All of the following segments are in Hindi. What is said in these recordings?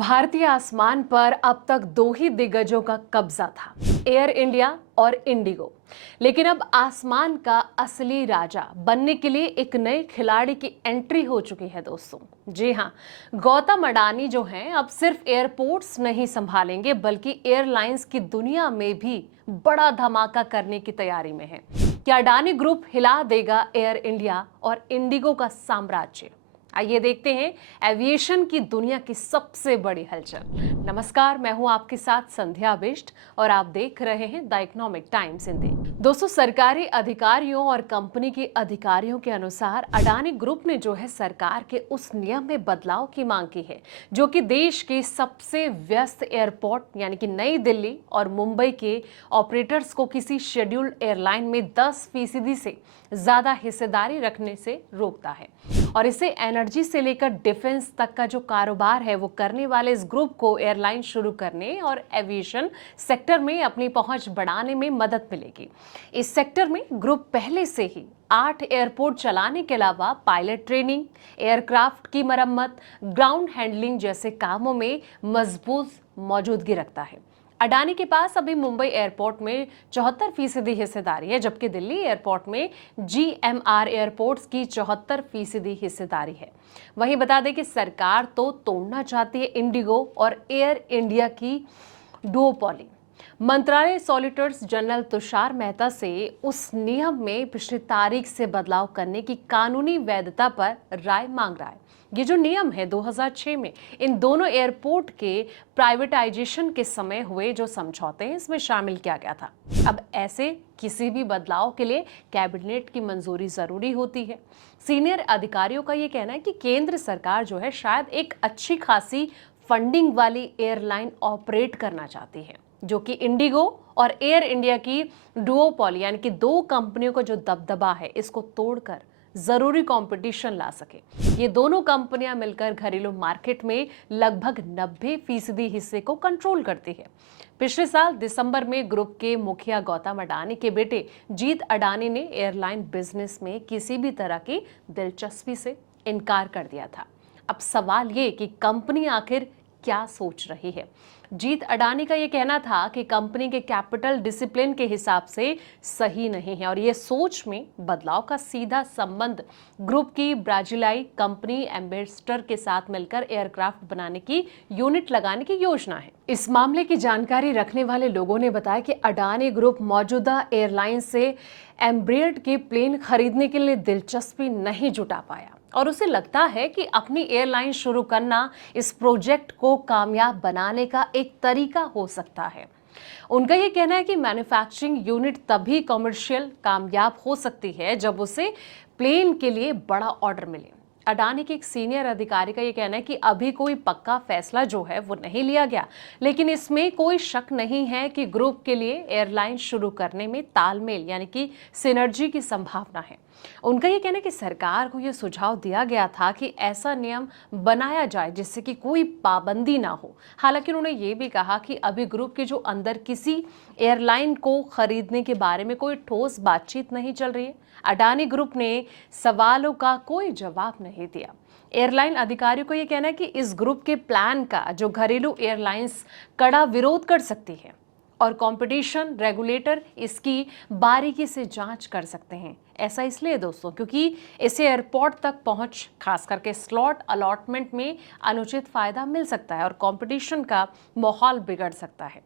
भारतीय आसमान पर अब तक दो ही दिग्गजों का कब्जा था, एयर इंडिया और इंडिगो। लेकिन अब आसमान का असली राजा बनने के लिए एक नए खिलाड़ी की एंट्री हो चुकी है दोस्तों। जी हाँ, गौतम अडानी जो हैं अब सिर्फ एयरपोर्ट्स नहीं संभालेंगे बल्कि एयरलाइंस की दुनिया में भी बड़ा धमाका करने की तैयारी में है। क्या अडानी ग्रुप हिला देगा एयर इंडिया और इंडिगो का साम्राज्य? आइए देखते हैं एविएशन की दुनिया की सबसे बड़ी हलचल। नमस्कार, मैं हूं आपके साथ संध्या बिष्ट और आप देख रहे हैं द इकोनॉमिक टाइम्स हिंदी। दोस्तों, सरकारी अधिकारियों और कंपनी के अधिकारियों के अनुसार अडानी ग्रुप ने जो है सरकार के उस नियम में बदलाव की मांग की है जो कि देश के सबसे व्यस्त एयरपोर्ट यानी कि नई दिल्ली और मुंबई के ऑपरेटर्स को किसी शेड्यूल्ड एयरलाइन में 10% से ज्यादा हिस्सेदारी रखने से रोकता है। और इसे एनर्जी से लेकर डिफेंस तक का जो कारोबार है वो करने वाले इस ग्रुप को एयरलाइन शुरू करने और एविएशन सेक्टर में अपनी पहुंच बढ़ाने में मदद मिलेगी। इस सेक्टर में ग्रुप पहले से ही 8 एयरपोर्ट चलाने के अलावा पायलट ट्रेनिंग, एयरक्राफ्ट की मरम्मत, ग्राउंड हैंडलिंग जैसे कामों में मजबूत मौजूदगी रखता है। अडानी के पास अभी मुंबई एयरपोर्ट में 74% हिस्सेदारी है, जबकि दिल्ली एयरपोर्ट में GMR एयरपोर्ट्स की 74% हिस्सेदारी है। वहीं बता दें कि सरकार तो तोड़ना चाहती है इंडिगो और एयर इंडिया की डुओपोली। मंत्रालय सॉलिसिटर जनरल तुषार मेहता से उस नियम में पिछली तारीख से बदलाव करने की कानूनी वैधता पर राय मांग रहा है। ये जो नियम है 2006 में इन दोनों एयरपोर्ट के प्राइवेटाइजेशन के समय हुए जो समझौते हैं इसमें शामिल किया गया था। अब ऐसे किसी भी बदलाव के लिए कैबिनेट की मंजूरी जरूरी होती है। सीनियर अधिकारियों का ये कहना है कि केंद्र सरकार जो है शायद एक अच्छी खासी फंडिंग वाली एयरलाइन ऑपरेट करना चाहती है जो कि इंडिगो और एयर इंडिया की डुओपोली यानी कि दो कंपनियों का जो दबदबा है इसको तोड़कर जरूरी कंपटीशन ला सके। ये दोनों कंपनियां मिलकर घरेलू मार्केट में लगभग 90% हिस्से को कंट्रोल करती है। पिछले साल दिसंबर में ग्रुप के मुखिया गौतम अडानी के बेटे जीत अडानी ने एयरलाइन बिजनेस में किसी भी तरह की दिलचस्पी से इनकार कर दिया था। अब सवाल ये कि कंपनी आखिर क्या सोच रही है। जीत अडानी का यह कहना था कि कंपनी के कैपिटल डिसिप्लिन के हिसाब से सही नहीं है और यह सोच में बदलाव का सीधा संबंध ग्रुप की ब्राजीलाई कंपनी एम्बेसडर के साथ मिलकर एयरक्राफ्ट बनाने की यूनिट लगाने की योजना है। इस मामले की जानकारी रखने वाले लोगों ने बताया कि अडानी ग्रुप मौजूदा एयरलाइन से एम्ब्रियड के प्लेन खरीदने के लिए दिलचस्पी नहीं जुटा पाया और उसे लगता है कि अपनी एयरलाइन शुरू करना इस प्रोजेक्ट को कामयाब बनाने का एक तरीका हो सकता है। उनका यह कहना है कि मैन्युफैक्चरिंग यूनिट तभी कमर्शियल कामयाब हो सकती है जब उसे प्लेन के लिए बड़ा ऑर्डर मिले। अडानी के एक सीनियर अधिकारी का यह कहना है कि अभी कोई पक्का फैसला जो है वो नहीं लिया गया, लेकिन इसमें कोई शक नहीं है कि ग्रुप के लिए एयरलाइन शुरू करने में तालमेल यानी कि सिनर्जी की संभावना है। उनका यह कहना है कि सरकार को यह सुझाव दिया गया था कि ऐसा नियम बनाया जाए जिससे कि कोई पाबंदी ना हो। हालांकि उन्होंने ये भी कहा कि अभी ग्रुप के जो अंदर किसी एयरलाइन को खरीदने के बारे में कोई ठोस बातचीत नहीं चल रही है। अडानी ग्रुप ने सवालों का कोई जवाब नहीं दिया। एयरलाइन अधिकारियों को यह कहना है कि इस ग्रुप के प्लान का जो घरेलू एयरलाइंस कड़ा विरोध कर सकती है और कंपटीशन रेगुलेटर इसकी बारीकी से जांच कर सकते हैं। ऐसा इसलिए दोस्तों क्योंकि इसे एयरपोर्ट तक पहुंच खास करके स्लॉट अलॉटमेंट में अनुचित फायदा मिल सकता है और कंपटीशन का माहौल बिगड़ सकता है।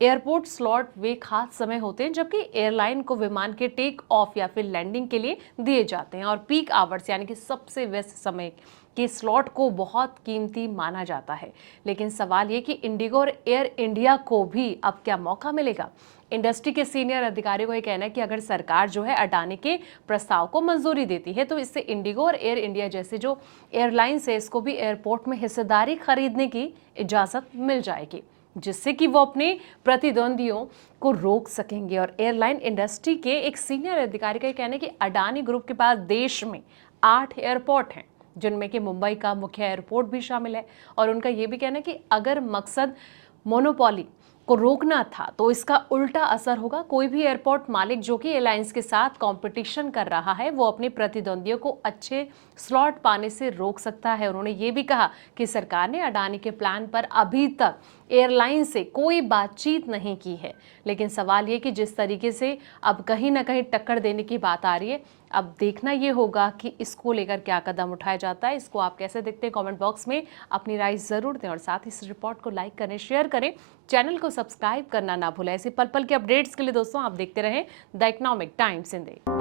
एयरपोर्ट स्लॉट वे खास समय होते हैं जबकि एयरलाइन को विमान के टेक ऑफ या फिर लैंडिंग के लिए दिए जाते हैं और पीक आवर्स यानी कि सबसे व्यस्त समय के स्लॉट को बहुत कीमती माना जाता है। लेकिन सवाल ये कि इंडिगो और एयर इंडिया को भी अब क्या मौका मिलेगा। इंडस्ट्री के सीनियर अधिकारियों को ये कहना है कि अगर सरकार जो है अडानी के प्रस्ताव को मंजूरी देती है तो इससे इंडिगो और एयर इंडिया जैसे जो एयरलाइंस है इसको भी एयरपोर्ट में हिस्सेदारी खरीदने की इजाजत मिल जाएगी, जिससे कि वो अपने प्रतिद्वंदियों को रोक सकेंगे। और एयरलाइन इंडस्ट्री के एक सीनियर अधिकारी का कहना है कि अडानी ग्रुप के पास देश में 8 एयरपोर्ट हैं जिनमें कि मुंबई का मुख्य एयरपोर्ट भी शामिल है और उनका यह भी कहना है कि अगर मकसद मोनोपोली को रोकना था तो इसका उल्टा असर होगा। कोई भी एयरपोर्ट मालिक जो कि एयरलाइंस के साथ कंपटीशन कर रहा है वो अपने प्रतिद्वंदियों को अच्छे स्लॉट पाने से रोक सकता है। उन्होंने ये भी कहा कि सरकार ने अडानी के प्लान पर अभी तक एयरलाइन से कोई बातचीत नहीं की है, लेकिन सवाल ये कि जिस तरीके से अब कहीं ना कहीं टक्कर देने की बात आ रही है, अब देखना ये होगा कि इसको लेकर क्या कदम उठाया जाता है। इसको आप कैसे देखते हैं, कमेंट बॉक्स में अपनी राय जरूर दें और साथ ही इस रिपोर्ट को लाइक करें, शेयर करें, चैनल को सब्सक्राइब करना ना भूलें। ऐसे पल पल के अपडेट्स के लिए दोस्तों आप देखते रहें द इकोनॉमिक टाइम्स हिंदी।